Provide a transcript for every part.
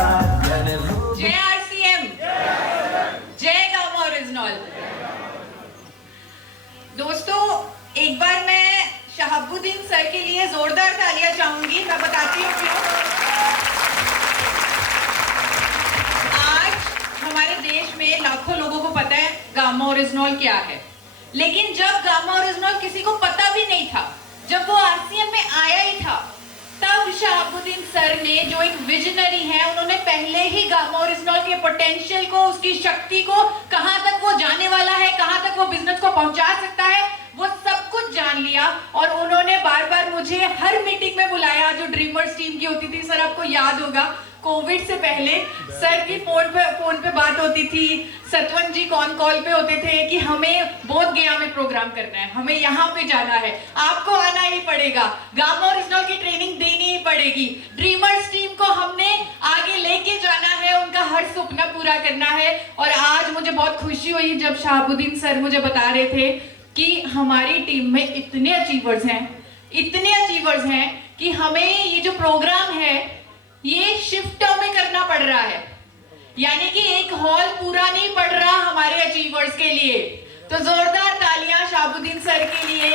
जय आरसीएम, जय gamma original. दोस्तों, एक बार मैं शहाबुद्दीन सर के लिए जोरदार तालियां चाहूंगी। मैं बताती हूँ क्यों। आज हमारे देश में लाखों लोगों को पता है गामा ओरिजिनल क्या है, लेकिन जब गामा ओरिजिनल किसी को पता भी नहीं था, जब वो आरसीएम में आया ही था, तब शहाबुद्दीन सर ने, जो एक विजनरी है, उन्होंने पहले ही गामा ओरिजिनल के पोटेंशियल को, उसकी शक्ति को, कहां तक वो जाने वाला है, कहां तक वो बिजनेस को पहुंचा सकता है, वो सब कुछ जान लिया। और उन्होंने बार बार मुझे हर मीटिंग में बुलाया जो ड्रीमर्स टीम की होती थी। सर, आपको याद होगा कोविड से पहले सर की फोन पे बात होती थी, सतवन जी कॉल पे होते थे कि हमें बोध गया में प्रोग्राम करना है, हमें यहाँ पे जाना है, आपको आना ही पड़ेगा, गामा ओरिजिनल की ट्रेनिंग देनी ही पड़ेगी। ड्रीमर्स टीम को हमने आगे लेके जाना है, उनका हर सपना पूरा करना है। और आज मुझे बहुत खुशी हुई जब शहाबुद्दीन सर मुझे बता रहे थे कि हमारी टीम में इतने अचीवर्स हैं कि हमें ये जो प्रोग्राम है ये शिफ्टों में करना पड़ रहा है, यानी कि एक हॉल पूरा नहीं पड़ रहा हमारे अचीवर्स के लिए। तो जोरदार तालियां शहाबुद्दीन सर के लिए,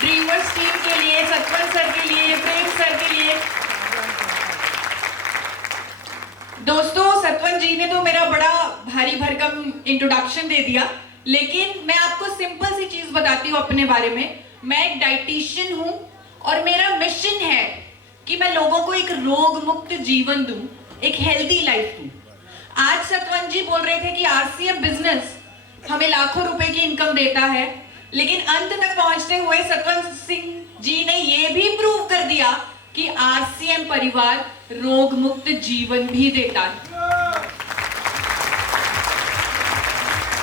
ड्रीमर्स टीम के लिए, सतवन सर के लिए, प्रेम सर के लिए। दोस्तों, सतवन जी ने तो मेरा बड़ा भारी भरकम इंट्रोडक्शन दे दिया, लेकिन मैं आपको सिंपल सी चीज बताती हूँ अपने बारे में। मैं एक डाइटिशियन हूं और मेरा मिशन है कि मैं लोगों को एक रोग मुक्त जीवन दूं, एक हेल्दी लाइफ दूं। आज सतवन जी बोल रहे थे कि आरसीएम बिजनेस हमें लाखों रुपए की इनकम देता है, लेकिन अंत तक पहुंचते हुए सतवन सिंह जी ने यह भी प्रूव कर दिया कि आरसीएम परिवार रोग मुक्त जीवन भी देता है।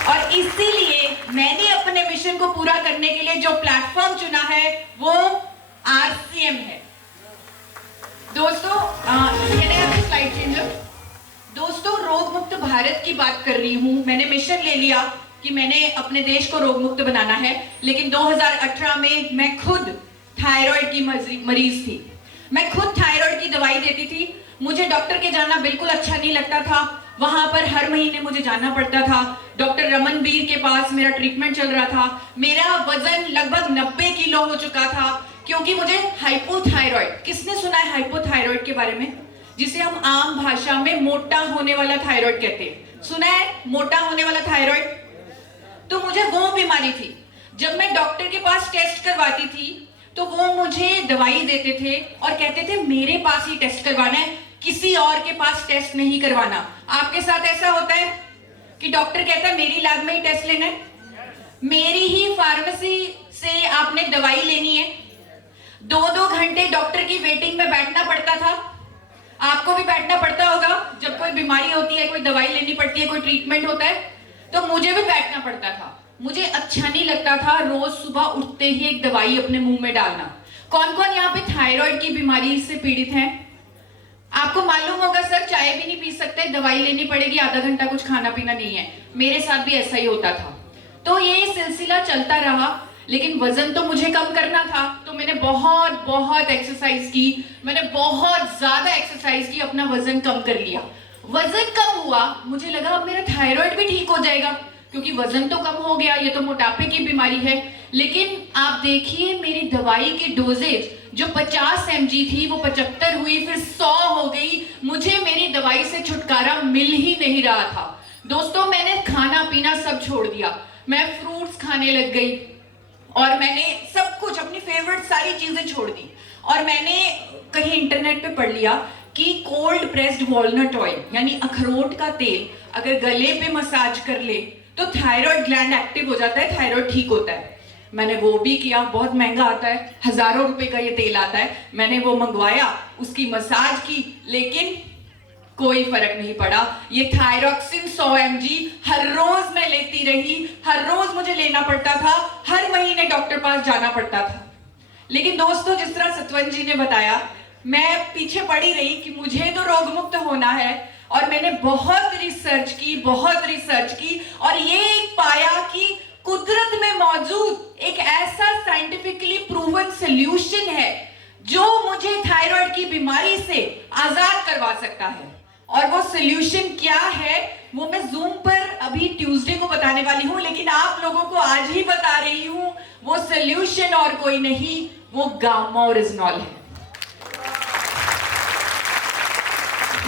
और इसीलिए मैंने अपने मिशन को पूरा करने के लिए जो प्लेटफॉर्म चुना है वो आरसीएम है। दोस्तों, स्लाइड चेंजर। दोस्तों, रोग मुक्त भारत की बात कर रही हूं। मैंने मिशन ले लिया कि मैंने अपने देश को रोग मुक्त बनाना है, लेकिन 2018 में मैं खुद थायराइड की मरीज थी। मैं खुद थायराइड की दवाई देती थी। मुझे डॉक्टर के जाना बिल्कुल अच्छा नहीं लगता था। वहां पर हर महीने मुझे जाना पड़ता था। डॉक्टर रमनबीर के पास मेरा ट्रीटमेंट चल रहा था। मेरा वजन लगभग 90 किलो हो चुका था, क्योंकि मुझे हाइपोथायराइड, किसने सुना है हाइपोथायराइड के बारे में, जिसे हम आम भाषा में मोटा होने वाला थायराइड कहते हैं? सुना है मोटा होने वाला थायराइड? तो मुझे वो बीमारी थी। जब मैं डॉक्टर के पास टेस्ट करवाती थी तो वो मुझे दवाई देते थे और कहते थे मेरे पास ही टेस्ट करवाना है, किसी और के पास टेस्ट नहीं करवाना। आपके साथ ऐसा होता है कि डॉक्टर कहता है मेरी लैब में ही टेस्ट लेना है, मेरी ही फार्मेसी से आपने दवाई लेनी है। 2-2 घंटे डॉक्टर की वेटिंग में बैठना पड़ता था। आपको भी बैठना पड़ता होगा जब कोई बीमारी होती है, कोई दवाई लेनी पड़ती है, कोई ट्रीटमेंट होता है, तो मुझे भी बैठना पड़ता था। मुझे अच्छा नहीं लगता था रोज सुबह उठते ही एक दवाई अपने मुंह में डालना। कौन कौन यहाँ पे थायराइड की बीमारी से पीड़ित हैं? आपको मालूम होगा सर चाय भी नहीं पी सकते, दवाई लेनी पड़ेगी, आधा घंटा कुछ खाना पीना नहीं है। मेरे साथ भी ऐसा ही होता था। तो ये सिलसिला चलता रहा, लेकिन वजन तो मुझे कम करना था। तो मैंने बहुत एक्सरसाइज की, मैंने बहुत ज्यादा एक्सरसाइज की, अपना वजन कम कर लिया। वजन कम हुआ, मुझे लगा अब मेरा थायराइड भी ठीक हो जाएगा, क्योंकि वजन तो कम हो गया, ये तो मोटापे की बीमारी है। लेकिन आप देखिए मेरी दवाई की डोजेज जो 50 mg थी वो 75 हुई, फिर 100 हो गई। मुझे मेरी दवाई से छुटकारा मिल ही नहीं रहा था। दोस्तों, मैंने खाना पीना सब छोड़ दिया। मैं फ्रूट्स खाने लग गई और मैंने सब कुछ, अपनी फेवरेट सारी चीजें छोड़ दी। और मैंने कहीं इंटरनेट पे पढ़ लिया कि कोल्ड प्रेस्ड वॉलनट ऑयल, यानी अखरोट का तेल, अगर गले पे मसाज कर ले तो थायराइड ग्लैंड एक्टिव हो जाता है, थायराइड ठीक होता है। मैंने वो भी किया। बहुत महंगा आता है, हजारों रुपए का ये तेल आता है। मैंने वो मंगवाया, उसकी मसाज की, लेकिन कोई फर्क नहीं पड़ा। ये थायरॉक्सिन 100 mg हर रोज मैं लेती रही, हर रोज मुझे लेना पड़ता था, हर महीने डॉक्टर पास जाना पड़ता था। लेकिन दोस्तों, जिस तरह सतवन जी ने बताया, मैं पीछे पड़ी रही कि मुझे तो रोग मुक्त होना है। और मैंने बहुत रिसर्च की और ये पाया कि कुदरत में मौजूद एक ऐसा साइंटिफिकली प्रूवन सॉल्यूशन है जो मुझे थायराइड की बीमारी से आजाद करवा सकता है। और वो सोल्यूशन क्या है वो मैं जूम पर अभी ट्यूसडे को बताने वाली हूं, लेकिन आप लोगों को आज ही बता रही हूं। वो सोल्यूशन और कोई नहीं, वो गामा ओरिजिनॉल है।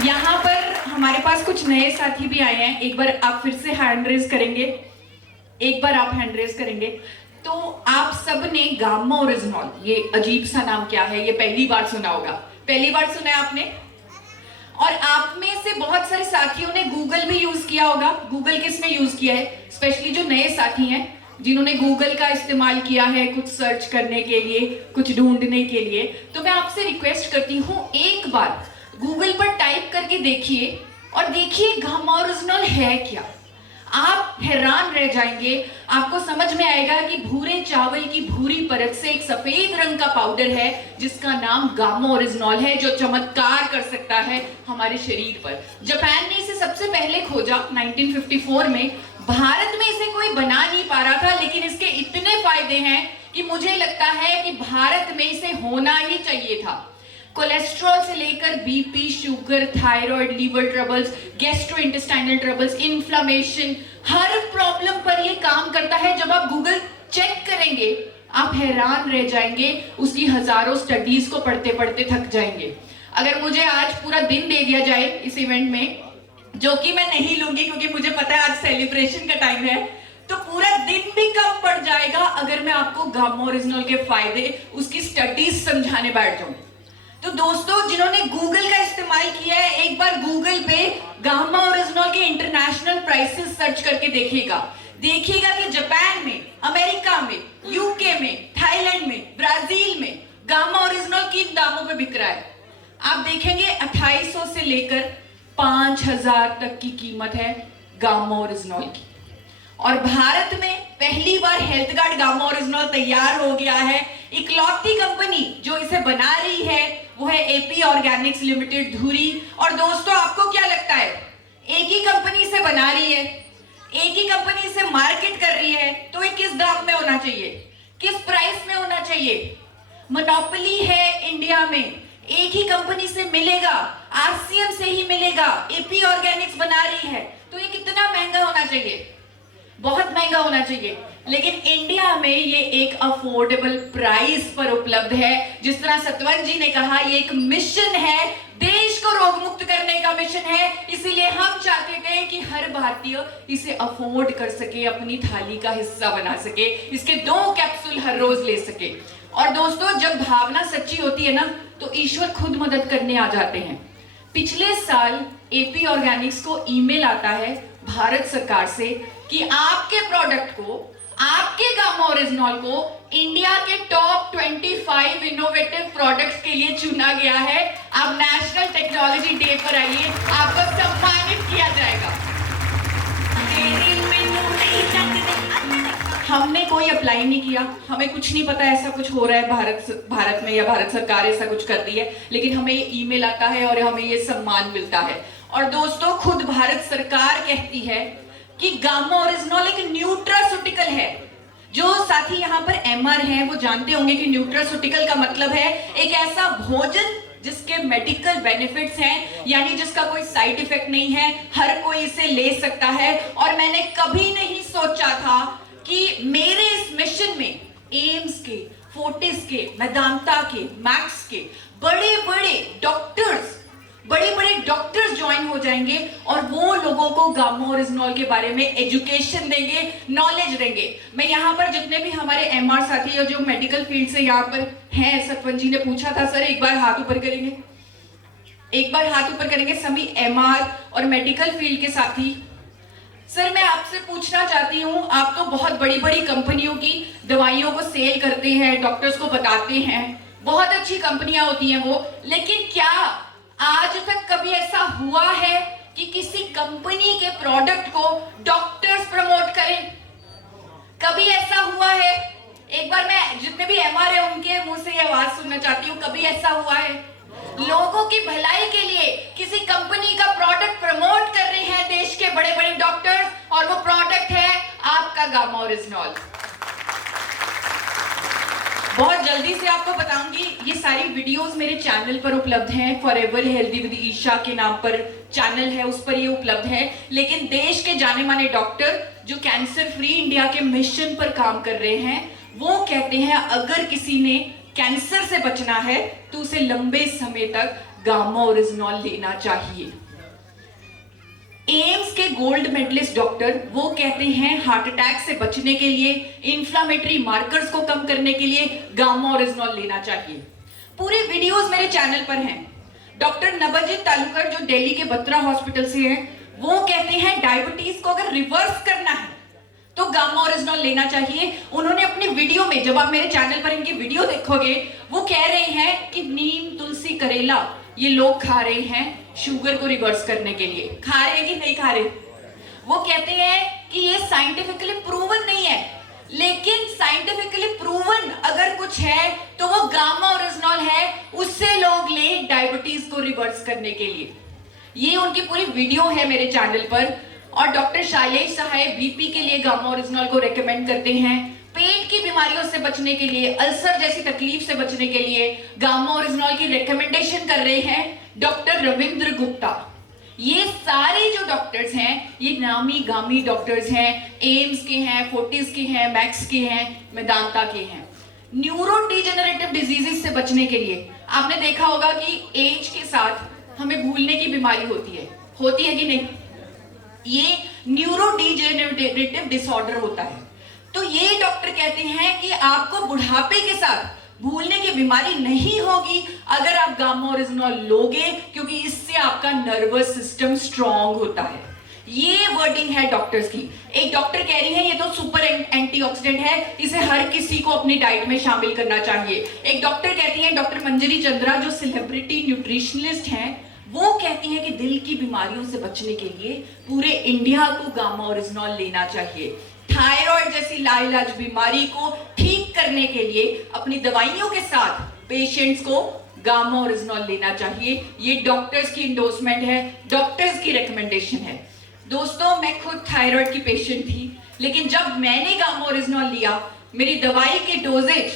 यहां पर हमारे पास कुछ नए साथी भी आए हैं। एक बार आप फिर से हैंड रेज करेंगे, एक बार आप हैंड रेज करेंगे तो आप सब ने गामा ओरिजिनॉल, ये अजीब सा नाम क्या है, ये पहली बार सुना होगा। पहली बार सुना है आपने? और आप में से बहुत सारे साथियों ने गूगल भी यूज किया होगा। गूगल किसने यूज किया है? स्पेशली जो नए साथी हैं जिन्होंने गूगल का इस्तेमाल किया है कुछ सर्च करने के लिए, कुछ ढूंढने के लिए, तो मैं आपसे रिक्वेस्ट करती हूं एक बार गूगल पर टाइप करके देखिए और देखिए गामा ओरिजिनॉल है क्या। आप हैरान रह जाएंगे। आपको समझ में आएगा कि भूरे चावल की भूरी परत से एक सफेद रंग का पाउडर है जिसका नाम गामा ओरिजिनॉल है, जो चमत्कार कर सकता है हमारे शरीर पर। जापान ने इसे सबसे पहले खोजा 1954 में। भारत में इसे कोई बना नहीं पा रहा था, लेकिन इसके इतने फायदे हैं कि मुझे लगता है कि भारत में इसे होना ही चाहिए था। कोलेस्ट्रॉल से लेकर BP, sugar, thyroid, liver troubles, gastrointestinal troubles, inflammation, हर प्रॉब्लम पर ये काम करता है। जब आप गूगल चेक करेंगे आप हैरान रह जाएंगे, उसकी हजारों स्टडीज को पढ़ते पढ़ते थक जाएंगे। अगर मुझे आज पूरा दिन दे दिया जाए इस इवेंट में, जो कि मैं नहीं लूंगी क्योंकि मुझे पता है आज सेलिब्रेशन का टाइम है, तो पूरा दिन भी कम पड़ जाएगा अगर मैं आपको गामा ओरिजिनॉल के फायदे, उसकी स्टडीज समझाने बैठ जाऊं। तो दोस्तों, जिन्होंने गूगल का इस्तेमाल किया है, एक बार गूगल पे गामा ओरिजिनॉल के इंटरनेशनल प्राइसेस सर्च करके देखिएगा कि जापान में, अमेरिका में, यूके में, थाईलैंड में, ब्राजील में गामा ओरिजिनॉल किन दामों पे बिक रहा है। आप देखेंगे 2800 से लेकर 5000 तक की कीमत है गामा ओरिजिनॉल की। और भारत में पहली बार हेल्थ गार्ड गामा ओरिजिनॉल तैयार हो गया है। इकलौती कंपनी जो इसे बना रही है वो है एपी ऑर्गेनिक्स लिमिटेड, धुरी। और दोस्तों, आपको क्या लगता है, एक ही कंपनी इसे बना रही है, एक ही कंपनी इसे मार्केट कर रही है, तो ये किस दाम में होना चाहिए, किस प्राइस में होना चाहिए? मोनोपोली है इंडिया में, एक ही कंपनी से मिलेगा, आरसीएम से ही मिलेगा, एपी ऑर्गेनिक्स बना रही है, तो ये कितना महंगा होना चाहिए? बहुत महंगा होना चाहिए। लेकिन इंडिया में ये एक अफोर्डेबल प्राइस पर उपलब्ध है। जिस तरह सतवंत जी ने कहा, ये एक मिशन है, देश को रोग मुक्त करने का मिशन है। इसीलिए हम चाहते थे कि हर भारतीय इसे अफोर्ड कर सके, अपनी थाली का हिस्सा बना सके, इसके 2 कैप्सूल हर रोज ले सके। और दोस्तों, जब भावना सच्ची होती है ना, तो ईश्वर खुद मदद करने आ जाते हैं। पिछले साल एपी ऑर्गेनिक्स को ईमेल आता है भारत सरकार से कि आपके प्रोडक्ट को, आपके गामा ओरिजिनॉल को इंडिया के टॉप 25 इनोवेटिव प्रोडक्ट्स के लिए चुना गया है। आप नेशनल टेक्नोलॉजी डे पर आइए, आपको सम्मानित किया जाएगा। हमने कोई अप्लाई नहीं किया, हमें कुछ नहीं पता ऐसा कुछ हो रहा है भारत में या भारत सरकार ऐसा कुछ कर रही है, लेकिन हमें ईमेल आता है और हमें ये सम्मान मिलता है। और दोस्तों, खुद भारत सरकार कहती है कि गामा ओरिजिनॉल एक न्यूट्रास्यूटिकल है। जो साथी यहाँ पर एमआर हैं वो जानते होंगे कि न्यूट्रास्यूटिकल का मतलब है एक ऐसा भोजन जिसके मेडिकल बेनिफिट्स हैं, यानी जिसका कोई साइड इफेक्ट नहीं है, हर कोई इसे ले सकता है। और मैंने कभी नहीं सोचा था कि मेरे इस मिशन में एम्स के, फोर्टिस के, मेदांता के, मैक्स के बड़े बड़े डॉक्टर्स ज्वाइन हो जाएंगे और वो लोगों को गामा ओरिजिनॉल के बारे में एजुकेशन देंगे, नॉलेज देंगे। मैं यहाँ पर जितने भी हमारे एमआर साथी और जो मेडिकल फील्ड से यहाँ पर हैं, सतवंत जी ने पूछा था, सर एक बार हाथ ऊपर करेंगे, एक बार हाथ ऊपर करेंगे सभी एमआर और मेडिकल फील्ड के साथी। सर, मैं आपसे पूछना चाहती हूँ, आप तो बहुत बड़ी बड़ी कंपनियों की दवाइयों को सेल करते हैं, डॉक्टर्स को बताते हैं, बहुत अच्छी कंपनियां होती हैं वो, लेकिन क्या आज तक कभी ऐसा हुआ है कि किसी कंपनी के प्रोडक्ट को डॉक्टर्स प्रमोट करें? कभी ऐसा हुआ है? एक बार मैं जितने भी एमआर है उनके मुंह से ये आवाज सुनना चाहती हूँ, कभी ऐसा हुआ है? लोगों की भलाई के लिए किसी कंपनी का प्रोडक्ट प्रमोट कर रहे हैं देश के बड़े बड़े डॉक्टर्स, और वो प्रोडक्ट है आपका गामा ओरिजिनॉल। बहुत जल्दी से आपको बताऊंगी, ये सारी वीडियोस मेरे चैनल पर उपलब्ध हैं, फॉरएवर हेल्दी विद ईशा के नाम पर चैनल है उस पर ये उपलब्ध है। लेकिन देश के जाने माने डॉक्टर जो कैंसर फ्री इंडिया के मिशन पर काम कर रहे हैं, वो कहते हैं अगर किसी ने कैंसर से बचना है तो उसे लंबे समय तक गामा ओरिजिनॉल लेना चाहिए। एम्स के गोल्ड मेडलिस्ट डॉक्टर वो कहते हैं हार्ट अटैक से बचने के लिए, इंफ्लेमेटरी मार्कर्स को कम करने के लिए गामा ओरिजिनॉल लेना चाहिए। पूरे वीडियोस मेरे चैनल पर हैं। डॉक्टर नबरजीत तालुकर जो दिल्ली के बत्रा हॉस्पिटल से हैं, वो कहते हैं डायबिटीज को अगर रिवर्स करना है तो गामा ओरिजिनॉल लेना चाहिए। उन्होंने अपनी वीडियो में, जब आप मेरे चैनल पर इनकी वीडियो देखोगे, वो कह रहे हैं कि नीम, तुलसी, करेला ये लोग खा रहे हैं शुगर को रिवर्स करने के लिए। खा रहे हैं कि नहीं खा रहे? वो कहते हैं कि ये साइंटिफिकली प्रूवन नहीं है, लेकिन साइंटिफिकली प्रूवन अगर कुछ है तो वो गामा ओरिजिनॉल है, उससे लोग ले डायबिटीज को रिवर्स करने के लिए। ये उनकी पूरी वीडियो है मेरे चैनल पर। और डॉक्टर शैलेश सहाय बीपी के लिए गामा ओरिजिनॉल को रेकमेंड करते हैं। पेट की बीमारियों से बचने के लिए, अल्सर जैसी तकलीफ से बचने के लिए गामा ओरिजिनॉल की रेकमेंडेशन कर रहे हैं डॉक्टर रविंद्र गुप्ता। ये सारे जो डॉक्टर्स हैं ये नामी गामी डॉक्टर्स हैं, एम्स के हैं, फोर्टिस के हैं, मैक्स के हैं, मेदांता के हैं। न्यूरो डिजेनरेटिव डिजीजेस से बचने के लिए आपने देखा होगा कि एज के साथ हमें भूलने की बीमारी होती है कि नहीं? ये न्यूरो डिजेनरेटिव डिसऑर्डर होता है। तो ये डॉक्टर कहते हैं कि आपको बुढ़ापे के साथ भूलने की बीमारी नहीं होगी अगर आप गामा ओरिजिनॉल लोगे, क्योंकि इससे आपका नर्वस सिस्टम स्ट्रांग होता है। ये वर्डिंग है डॉक्टर्स की। एक डॉक्टर कह रही है ये तो सुपर एंटीऑक्सीडेंट है, इसे हर किसी को अपनी डाइट में शामिल करना चाहिए। एक डॉक्टर कहती है, डॉक्टर मंजरी चंद्रा जो सेलिब्रिटी न्यूट्रिशनिस्ट हैं, वो कहती हैं कि दिल की बीमारियों से बचने के लिए पूरे इंडिया को गामा ओरिजिनॉल लेना चाहिए। थायराइड जैसी लाइलाज बीमारी को ठीक करने के लिए अपनी दवाइयों के साथ पेशेंट्स को गामा ओरिजिनॉल लेना चाहिए। ये डॉक्टर्स की इंडोर्समेंट है, डॉक्टर्स की रिकमेंडेशन है। दोस्तों, मैं खुद थायराइड की पेशेंट थी, लेकिन जब मैंने गामा ओरिजिनॉल लिया, मेरी दवाई की डोजेज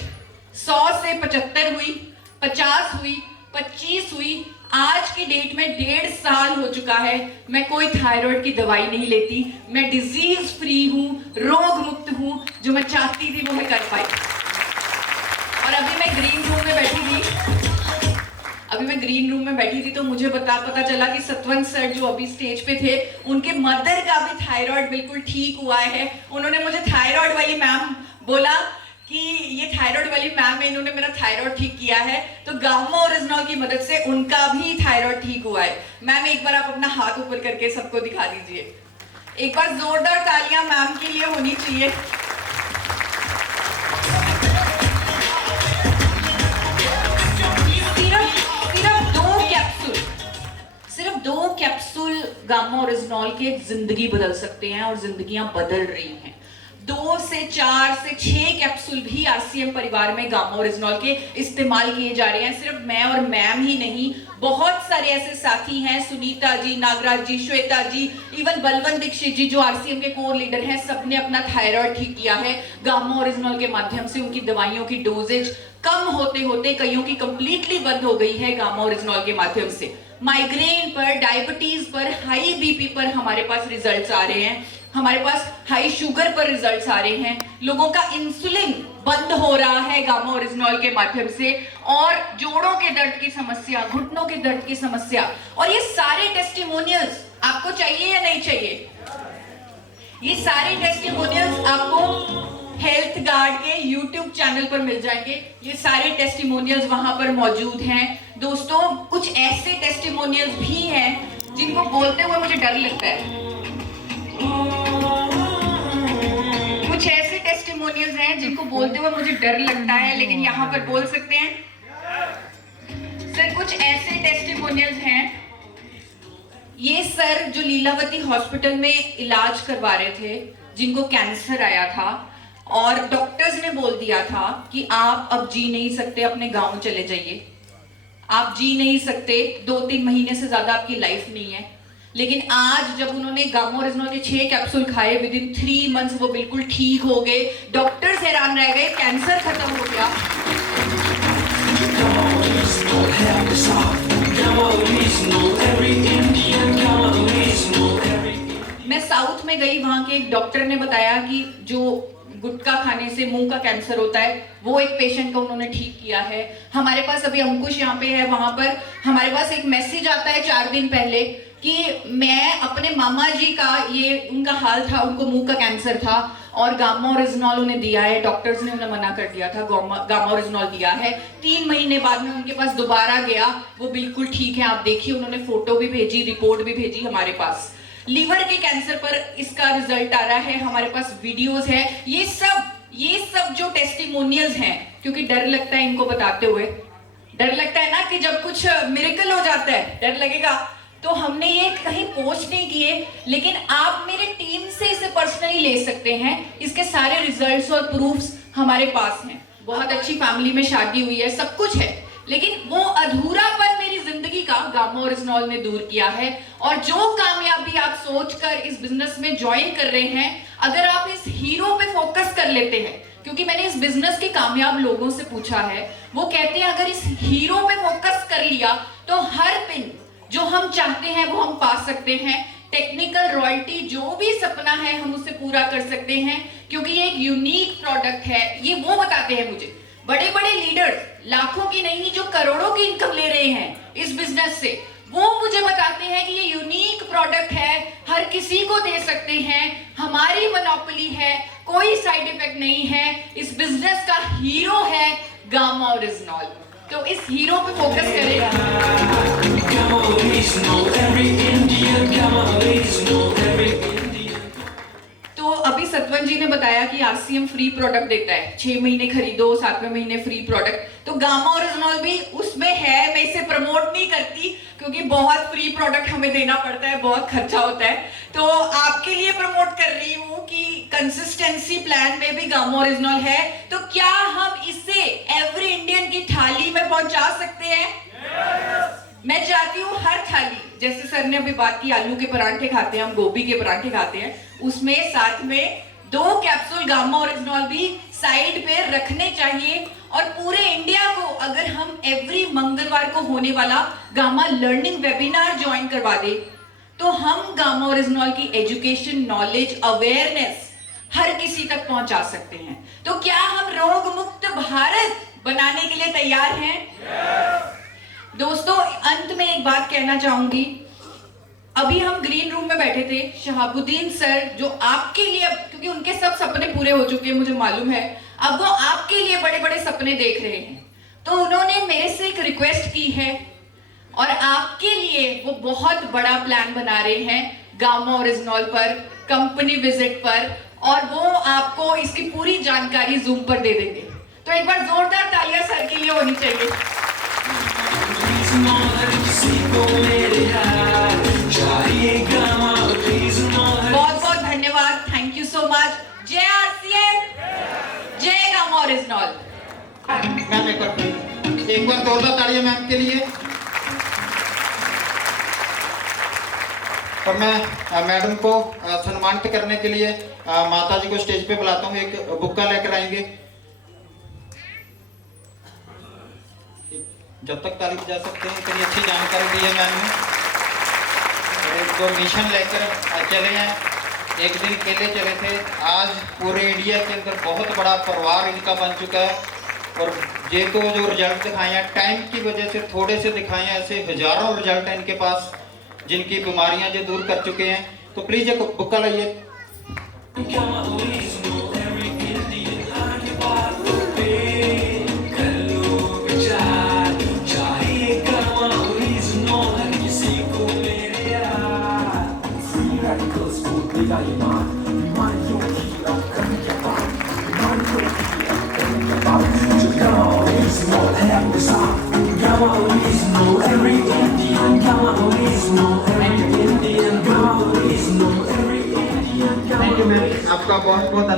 100 से 75 हुई, 50 हुई, 25 हुई। आज की डेट में 1.5 साल हो चुका है, मैं कोई थायराइड की दवाई नहीं लेती। मैं डिजीज फ्री हूं, रोग मुक्त हूं। जो मैं चाहती थी वो मैं कर पाई। और अभी मैं ग्रीन रूम में बैठी थी तो मुझे पता चला कि सतवंत सर जो अभी स्टेज पे थे, उनके मदर का भी थायराइड बिल्कुल ठीक हुआ है। उन्होंने मुझे थायराइड वाली मैम बोला कि ये थायराइड वाली मैम है, इन्होंने मेरा थायराइड ठीक किया है। तो गामा ओरिजिनॉल की मदद से उनका भी थायराइड ठीक हुआ है। मैम, एक बार आप अपना हाथ ऊपर करके सबको दिखा दीजिए। एक बार जोरदार तालियां मैम के लिए होनी चाहिए। सिर्फ दो कैप्सूल गामा ओरिजिनॉल के जिंदगी बदल सकते हैं, और जिंदगियां बदल रही हैं। 2 से 4 से 6 कैप्सूल भी आरसीएम परिवार में गामा ओरिजिनॉल के इस्तेमाल किए जा रहे हैं। सिर्फ मैं और मैम ही नहीं, बहुत सारे ऐसे साथी हैं, सुनीता जी, नागराज जी, श्वेता जी, इवन बलवंत दीक्षित जी जो आरसीएम के कोर लीडर हैं, सबने अपना थायराइड ठीक किया है गामा ओरिजिनॉल के माध्यम से। उनकी दवाइयों की डोजेज कम होते होते कईयों की कंप्लीटली बंद हो गई है गामा ओरिजिनॉल के माध्यम से। माइग्रेन पर, डायबिटीज पर, हाई बीपी पर हमारे पास रिजल्ट्स आ रहे हैं। हमारे पास हाई शुगर पर रिजल्ट्स आ रहे हैं। लोगों का इंसुलिन बंद हो रहा है गामा ओरिजिनॉल के माध्यम से। और जोड़ों के दर्द की समस्या, घुटनों के दर्द की समस्या, और ये सारे टेस्टिमोनियल्स आपको चाहिए या नहीं चाहिए? ये सारे टेस्टिमोनियल्स आपको हेल्थ गार्ड के यूट्यूब चैनल पर मिल जाएंगे। ये सारे टेस्टिमोनियल्स वहां पर मौजूद हैं। दोस्तों, कुछ ऐसे टेस्टिमोनियल्स भी हैं जिनको बोलते हुए मुझे डर लगता है। कुछ ऐसे टेस्टिमोनियल्स हैं जिनको बोलते हुए मुझे डर लगता है, लेकिन यहाँ पर बोल सकते हैं। सर, कुछ ऐसे टेस्टिमोनियल्स हैं। ये सर जो लीलावती हॉस्पिटल में इलाज करवा रहे थे, जिनको कैंसर आया था, और डॉक्टर्स ने बोल दिया था कि आप अब जी नहीं सकते, अपने गांव चले जाइए, आप जी नहीं सकते, 2-3 महीने से ज्यादा आपकी लाइफ नहीं है। लेकिन आज जब उन्होंने गामा ओरिजिनॉल के 6 कैप्सूल खाए, विद इन 3 मंथ्स वो बिल्कुल ठीक हो गए। डॉक्टर्स हैरान रह गए, कैंसर खत्म हो गया। Gamma Original, every Indian में गई, वहां के एक डॉक्टर ने बताया कि जो गुटखा खाने से मुंह का कैंसर होता है, वो एक पेशेंट का उन्होंने ठीक किया है। हमारे पास अभी अंकुश यहाँ पे है, वहां पर हमारे पास एक मैसेज आता है 4 दिन पहले कि मैं अपने मामा जी का, ये उनका हाल था, उनको मुंह का कैंसर था और गामा ओरिजिनॉल उन्हें दिया है, डॉक्टर्स ने उन्हें मना कर दिया था, गामा ओरिजिनॉल दिया है। 3 महीने बाद में उनके पास दोबारा गया, वो बिल्कुल ठीक है। आप देखिए, उन्होंने फोटो भी भेजी, रिपोर्ट भी भेजी हमारे पास। लीवर के कैंसर पर इसका रिजल्ट आ रहा है, हमारे पास वीडियोस है। ये सब जो टेस्टिमोनियल्स हैं, क्योंकि डर लगता है इनको बताते हुए, डर लगता है ना कि जब कुछ मिरेकल हो जाता है डर लगेगा, तो हमने ये कहीं पोस्ट नहीं किए, लेकिन आप मेरे टीम से इसे पर्सनली ले सकते हैं। इसके सारे रिजल्ट्स और प्रूफ्स हमारे पास हैं। बहुत अच्छी फैमिली में शादी हुई है, सब कुछ है, लेकिन वो अधूरापन मेरी जिंदगी का गामा ओरिजिनॉल ने दूर किया है। और जो कामयाबी आप सोचकर इस बिजनेस में ज्वाइन कर रहे हैं, अगर आप इस हीरो पे फोकस कर लेते हैं, क्योंकि मैंने इस बिजनेस के कामयाब लोगों से पूछा है, वो कहते हैं अगर इस हीरो पे फोकस कर लिया तो हर पिन जो हम चाहते हैं वो हम पा सकते हैं। टेक्निकल रॉयल्टी, जो भी सपना है हम उसे पूरा कर सकते हैं, क्योंकि ये एक यूनिक प्रोडक्ट है। ये वो बताते हैं मुझे, बड़े बड़े लीडर्स लाखों की नहीं जो करोड़ों की इनकम ले रहे हैं इस बिजनेस से, वो मुझे बताते हैं कि ये यूनिक प्रोडक्ट है, हर किसी को दे सकते हैं, हमारी मोनोपोली है, कोई साइड इफेक्ट नहीं है। इस बिजनेस का हीरो है गामा ओरिजिनॉल, तो इस हीरो पे फोकस करें। तो अभी सतवन जी ने बताया कि आरसीएम फ्री प्रोडक्ट देता है, 6 महीने खरीदो 7वें महीने फ्री प्रोडक्ट, तो गामा ओरिजिनॉल भी उसमें है। मैं इसे प्रमोट नहीं करती क्योंकि बहुत फ्री प्रोडक्ट हमें देना पड़ता है, बहुत खर्चा होता है, तो आपके लिए प्रमोट कर रही हूँ कि कंसिस्टेंसी प्लान में भी गामा ओरिजिनॉल है। तो क्या हम इसे एवरी इंडियन की थाली में पहुंचा सकते हैं? मैं चाहती हूँ हर थाली, जैसे सर ने अभी बात की आलू के परांठे खाते हैं हम, गोभी के परांठे खाते हैं, उसमें साथ में 2 कैप्सूल गामा ओरिजिनॉल भी साइड पे रखने चाहिए। और पूरे इंडिया को अगर हम एवरी मंगलवार को होने वाला गामा लर्निंग वेबिनार ज्वाइन करवा दे, तो हम गामा ओरिजिनॉल की एजुकेशन, नॉलेज, अवेयरनेस हर किसी तक पहुंचा सकते हैं। तो क्या हम रोग मुक्त भारत बनाने के लिए तैयार हैं? दोस्तों, अंत में एक बात कहना चाहूंगी। अभी हम ग्रीन रूम में बैठे थे, शहाबुद्दीन सर जो आपके लिए, क्योंकि उनके सब सपने पूरे हो चुके हैं मुझे मालूम है, अब वो आपके लिए बड़े बड़े सपने देख रहे हैं, तो उन्होंने मेरे से एक रिक्वेस्ट की है और आपके लिए वो बहुत बड़ा प्लान बना रहे हैं गामा ओरिजिनॉल पर, कंपनी विजिट पर, और वो आपको इसकी पूरी जानकारी जूम पर दे देंगे। तो एक बार जोरदार तालियां सर के लिए होनी चाहिए। बहुत बहुत धन्यवाद, थैंक यू सो मच। जय आरसीएम, जय गामा ओरिजिनॉल। मैम एक बार जोरदार तालियां मैम के लिए। और मैं मैडम को सम्मानित करने के लिए माता जी को स्टेज पे बुलाता हूँ, एक बुक्का लेकर आएंगे। जब तक ताली बजा सकते हैं, इतनी अच्छी जानकारी दी है मैम ने। एक दो मिशन लेकर चले हैं, एक दिन अकेले चले थे, आज पूरे इंडिया के अंदर बहुत बड़ा परिवार इनका बन चुका है। और ये तो जो रिजल्ट दिखाए हैं, टाइम की वजह से थोड़े से दिखाए हैं, ऐसे हजारों रिजल्ट हैं इनके पास जिनकी बीमारियां जो दूर कर चुके हैं। तो प्लीज एक बुक्का लाइए। थैंक यू मैम, आपका बहुत बहुत